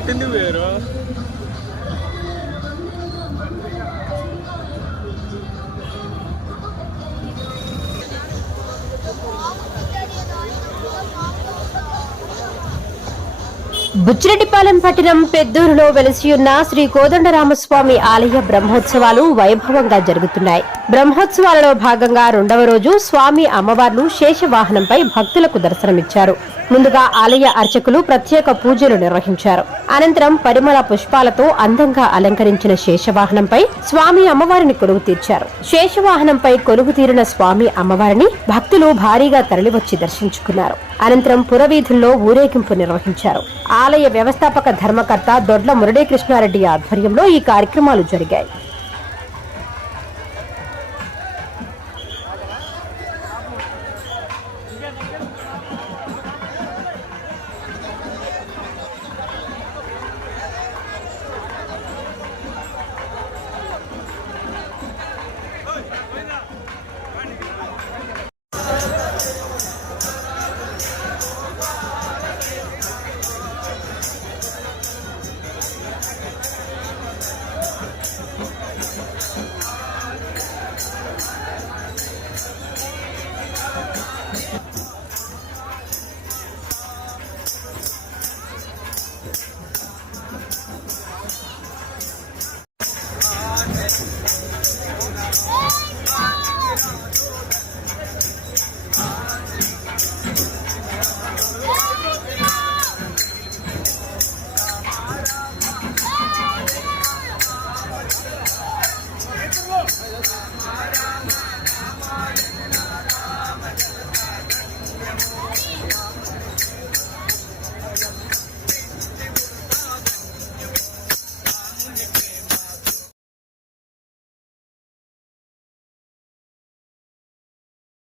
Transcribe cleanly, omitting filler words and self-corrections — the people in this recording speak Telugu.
కట్టింది వేరు. బుచ్చిరెడ్డిపాలెం పట్టణం పెద్దూరులో వెలసియున్న శ్రీ కోదండరామస్వామి ఆలయ బ్రహ్మోత్సవాలు వైభవంగా జరుగుతున్నాయి. బ్రహ్మోత్సవాలలో భాగంగా రెండవ రోజు స్వామి అమ్మవార్లు శేషవాహనంపై భక్తులకు దర్శనమిచ్చారు. ముందుగా ఆలయ అర్చకులు ప్రత్యేక పూజలు నిర్వహించారు. అనంతరం పరిమళ పుష్పాలతో అందంగా అలంకరించిన శేషవాహనంపై స్వామి అమ్మవారిని కొలువు తీర్చారు. శేషవాహనంపై కొలువు తీరిన స్వామి అమ్మవారిని భక్తులు భారీగా తరలివచ్చి దర్శించుకున్నారు. అనంతరం పురవీధుల్లో ఊరేగింపు నిర్వహించారు. ఆలయ వ్యవస్థాపక ధర్మకర్త దొడ్ల మురళీకృష్ణారెడ్డి ఆధ్వర్యంలో ఈ కార్యక్రమాలు జరిగాయి.